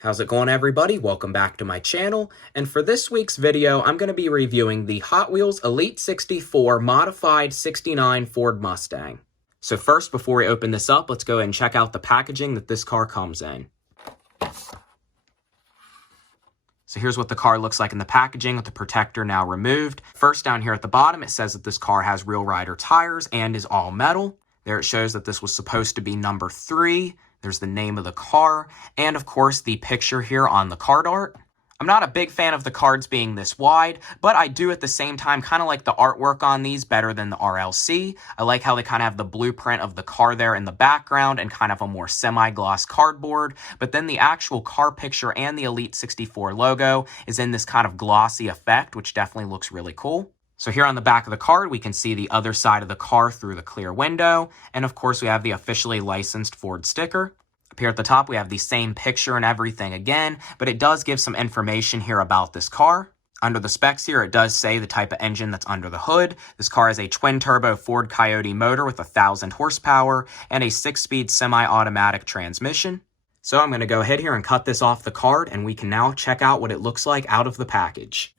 How's it going, everybody? Welcome back to my channel, and for this week's video, I'm going to be reviewing the Hot Wheels Elite 64 Modified 69 Ford Mustang. So first, before we open this up, let's go ahead and check out the packaging that this car comes in. So here's what the car looks like in the packaging with the protector now removed. First, down here at the bottom, it says that this car has real rider tires and is all metal. There it shows that this was supposed to be number 3. There's the name of the car, and of course the picture here on the card art. I'm not a big fan of the cards being this wide, but I do at the same time kind of like the artwork on these better than the RLC. I like how they kind of have the blueprint of the car there in the background and kind of a more semi-gloss cardboard, but then the actual car picture and the Elite 64 logo is in this kind of glossy effect, which definitely looks really cool. So here on the back of the card, we can see the other side of the car through the clear window. And of course, we have the officially licensed Ford sticker. Up here at the top, we have the same picture and everything again, but it does give some information here about this car. Under the specs here, it does say the type of engine that's under the hood. This car has a twin-turbo Ford Coyote motor with 1,000 horsepower and a 6-speed semi-automatic transmission. So I'm going to go ahead here and cut this off the card, and we can now check out what it looks like out of the package.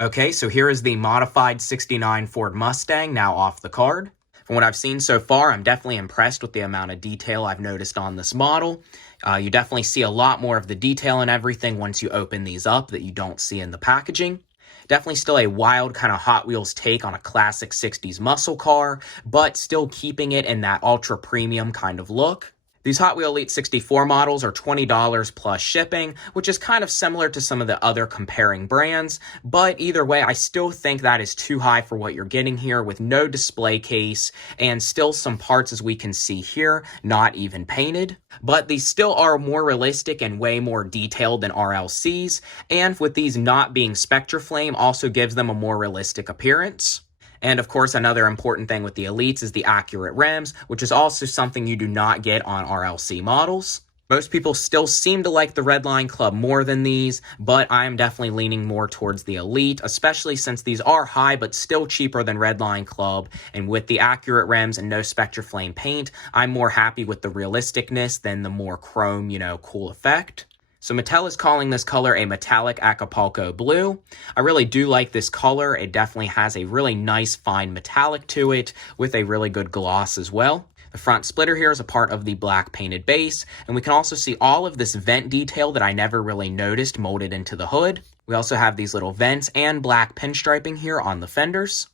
Okay, so here is the modified 69 Ford Mustang now off the card. From what I've seen so far, I'm definitely impressed with the amount of detail I've noticed on this model. You definitely see a lot more of the detail and everything once you open these up that you don't see in the packaging. Definitely still a wild kind of Hot Wheels take on a classic 60s muscle car, but still keeping it in that ultra premium kind of look. These Hot Wheels Elite 64 models are $20 plus shipping, which is kind of similar to some of the other comparing brands, but either way, I still think that is too high for what you're getting here with no display case and still some parts, as we can see here, not even painted. But these still are more realistic and way more detailed than RLCs, and with these not being Spectraflame also gives them a more realistic appearance. And of course, another important thing with the Elites is the accurate rims, which is also something you do not get on RLC models. Most people still seem to like the Redline Club more than these, but I am definitely leaning more towards the Elite, especially since these are high but still cheaper than Redline Club. And with the accurate rims and no Spectraflame paint, I'm more happy with the realisticness than the more chrome, cool effect. So Mattel is calling this color a metallic Acapulco blue. I really do like this color. It definitely has a really nice fine metallic to it with a really good gloss as well. The front splitter here is a part of the black painted base, and we can also see all of this vent detail that I never really noticed molded into the hood. We also have these little vents and black pinstriping here on the fenders.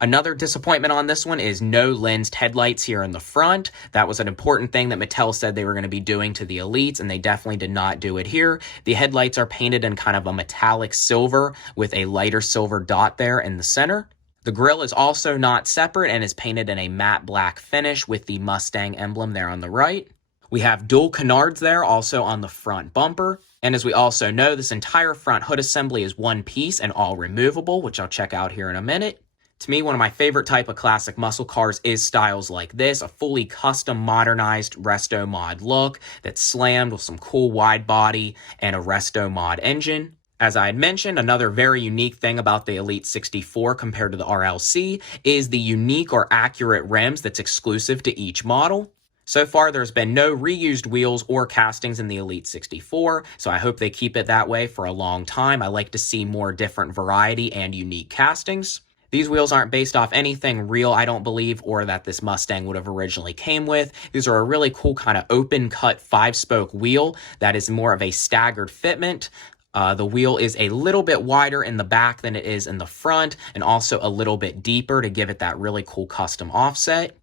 Another disappointment on this one is no lensed headlights here in the front. That was an important thing that Mattel said they were going to be doing to the Elites, and they definitely did not do it here. The headlights are painted in kind of a metallic silver with a lighter silver dot there in the center. The grille is also not separate and is painted in a matte black finish with the Mustang emblem there on the right. We have dual canards there also on the front bumper. And as we also know, this entire front hood assembly is one piece and all removable, which I'll check out here in a minute. To me, one of my favorite type of classic muscle cars is styles like this, a fully custom modernized resto mod look that's slammed with some cool wide body and a resto mod engine. As I had mentioned, another very unique thing about the Elite 64 compared to the RLC is the unique or accurate rims that's exclusive to each model. So far, there's been no reused wheels or castings in the Elite 64, so I hope they keep it that way for a long time. I like to see more different variety and unique castings. These wheels aren't based off anything real, I don't believe, or that this Mustang would have originally came with. These are a really cool kind of open-cut 5-spoke wheel that is more of a staggered fitment. The wheel is a little bit wider in the back than it is in the front, and also a little bit deeper to give it that really cool custom offset.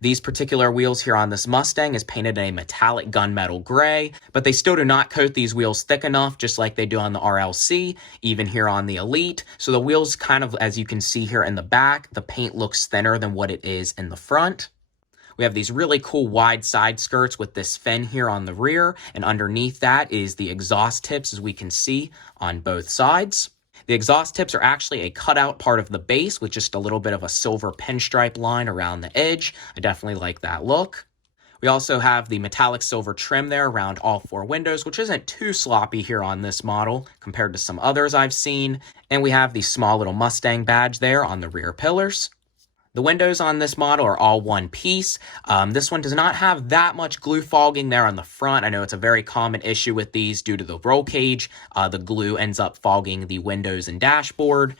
These particular wheels here on this Mustang is painted in a metallic gunmetal gray, but they still do not coat these wheels thick enough, just like they do on the RLC, even here on the Elite. So the wheels kind of, as you can see here in the back, the paint looks thinner than what it is in the front. We have these really cool wide side skirts with this fin here on the rear, and underneath that is the exhaust tips, as we can see on both sides. The exhaust tips are actually a cutout part of the base with just a little bit of a silver pinstripe line around the edge. I definitely like that look. We also have the metallic silver trim there around all 4 windows, which isn't too sloppy here on this model compared to some others I've seen. And we have the small little Mustang badge there on the rear pillars. The windows on this model are all one piece. This one does not have that much glue fogging there on the front. I know it's a very common issue with these due to the roll cage. The glue ends up fogging the windows and dashboard.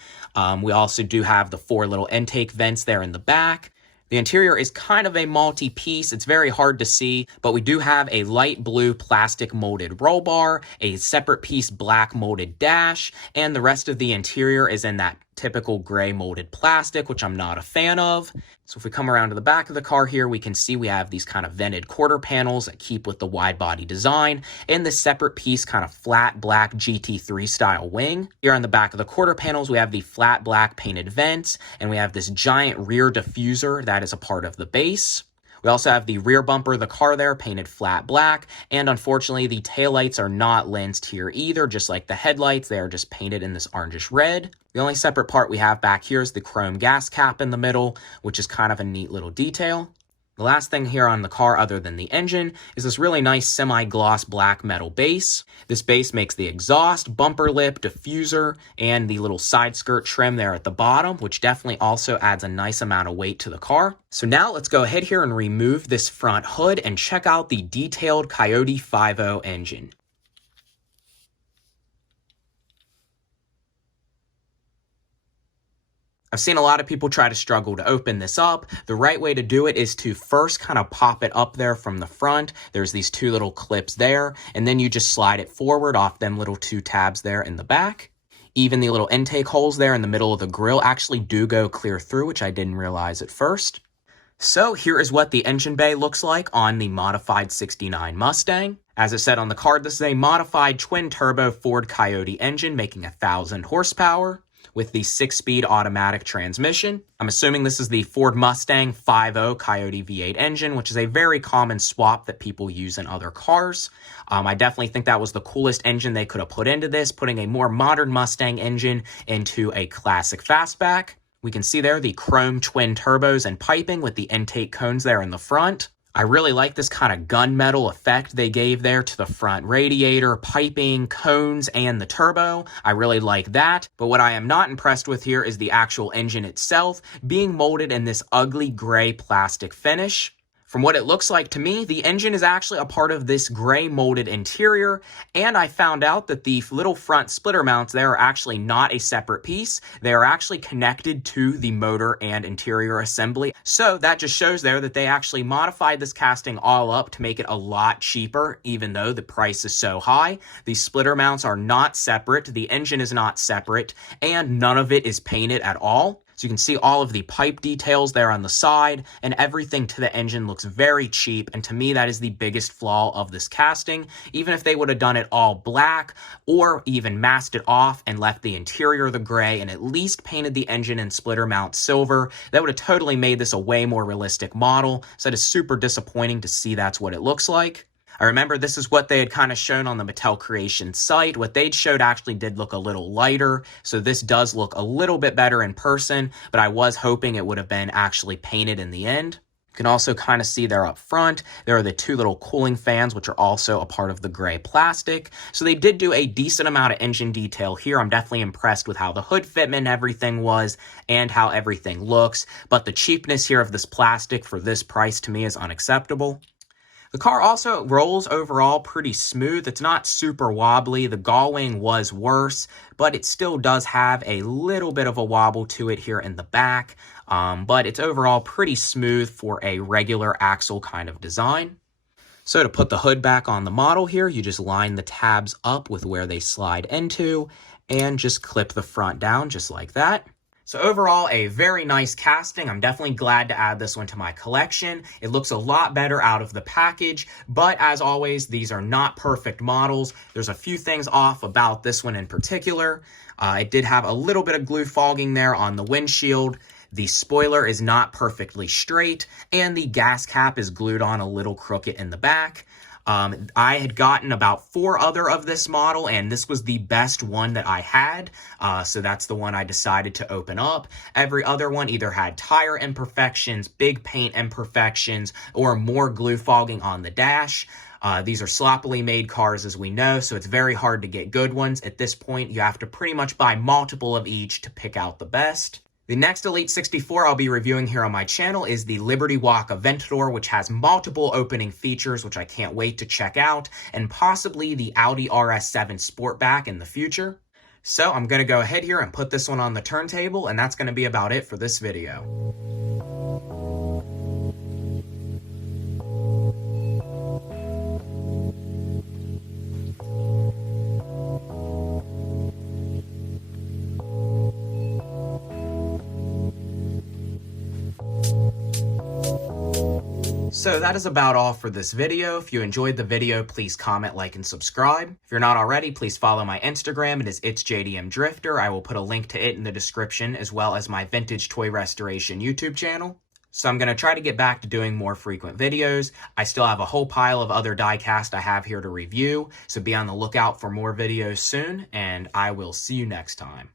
We also do have the 4 little intake vents there in the back. The interior is kind of a multi-piece. It's very hard to see, but we do have a light blue plastic molded roll bar, a separate piece black molded dash, and the rest of the interior is in that typical gray molded plastic, which I'm not a fan of. So if we come around to the back of the car here, we can see we have these kind of vented quarter panels that keep with the wide body design, and this separate piece kind of flat black GT3 style wing. Here on the back of the quarter panels, we have the flat black painted vents, and we have this giant rear diffuser that is a part of the base. We also have the rear bumper of the car there painted flat black, and unfortunately the taillights are not lensed here either, just like the headlights. They are just painted in this orangish red. The only separate part we have back here is the chrome gas cap in the middle, which is kind of a neat little detail. The last thing here on the car other than the engine is this really nice semi-gloss black metal base. This base makes the exhaust, bumper lip, diffuser, and the little side skirt trim there at the bottom, which definitely also adds a nice amount of weight to the car. So now let's go ahead here and remove this front hood and check out the detailed Coyote 5.0 engine. I've seen a lot of people try to struggle to open this up. The right way to do it is to first kind of pop it up there from the front. There's these 2 little clips there, and then you just slide it forward off them little 2 tabs there in the back. Even the little intake holes there in the middle of the grille actually do go clear through, which I didn't realize at first. So here is what the engine bay looks like on the modified 69 Mustang. As it said on the card, this is a modified twin-turbo Ford Coyote engine making 1,000 horsepower. With the 6-speed automatic transmission. I'm assuming this is the Ford Mustang 5.0 Coyote V8 engine, which is a very common swap that people use in other cars. I definitely think that was the coolest engine they could have put into this, putting a more modern Mustang engine into a classic fastback. We can see there the chrome twin turbos and piping with the intake cones there in the front. I really like this kind of gunmetal effect they gave there to the front radiator, piping, cones, and the turbo. I really like that. But what I am not impressed with here is the actual engine itself being molded in this ugly gray plastic finish. From what it looks like to me, the engine is actually a part of this gray molded interior, and I found out that the little front splitter mounts there are actually not a separate piece. They are actually connected to the motor and interior assembly. So that just shows there that they actually modified this casting all up to make it a lot cheaper, even though the price is so high. The splitter mounts are not separate, the engine is not separate, and none of it is painted at all. So you can see all of the pipe details there on the side, and everything to the engine looks very cheap, and to me that is the biggest flaw of this casting. Even if they would have done it all black, or even masked it off and left the interior the gray, and at least painted the engine and splitter mount silver, that would have totally made this a way more realistic model. So it is super disappointing to see that's what it looks like. I remember this is what they had kind of shown on the Mattel Creations site. What they'd showed actually did look a little lighter, so this does look a little bit better in person, but I was hoping it would have been actually painted in the end. You can also kind of see there up front, there are the 2 little cooling fans, which are also a part of the gray plastic. So they did do a decent amount of engine detail here. I'm definitely impressed with how the hood fitment and everything was, and how everything looks, but the cheapness here of this plastic for this price to me is unacceptable. The car also rolls overall pretty smooth. It's not super wobbly. The gull wing was worse, but it still does have a little bit of a wobble to it here in the back. But it's overall pretty smooth for a regular axle kind of design. So to put the hood back on the model here, you just line the tabs up with where they slide into and just clip the front down just like that. So overall, a very nice casting. I'm definitely glad to add this one to my collection. It looks a lot better out of the package, but as always, these are not perfect models. There's a few things off about this one in particular. It did have a little bit of glue fogging there on the windshield. The spoiler is not perfectly straight, and the gas cap is glued on a little crooked in the back. I had gotten about 4 other of this model, and this was the best one that I had, so that's the one I decided to open up. Every other one either had tire imperfections, big paint imperfections, or more glue fogging on the dash. These are sloppily made cars, as we know, so it's very hard to get good ones. At this point, you have to pretty much buy multiple of each to pick out the best. The next Elite 64 I'll be reviewing here on my channel is the Liberty Walk Aventador, which has multiple opening features, which I can't wait to check out, and possibly the Audi RS7 Sportback in the future. So I'm going to go ahead here and put this one on the turntable, and that's going to be about it for this video. So that is about all for this video. If you enjoyed the video, please comment, like, and subscribe. If you're not already, please follow my Instagram. It is itsjdmdrifter. I will put a link to it in the description, as well as my vintage toy restoration YouTube channel. So I'm going to try to get back to doing more frequent videos. I still have a whole pile of other diecast I have here to review, so be on the lookout for more videos soon, and I will see you next time.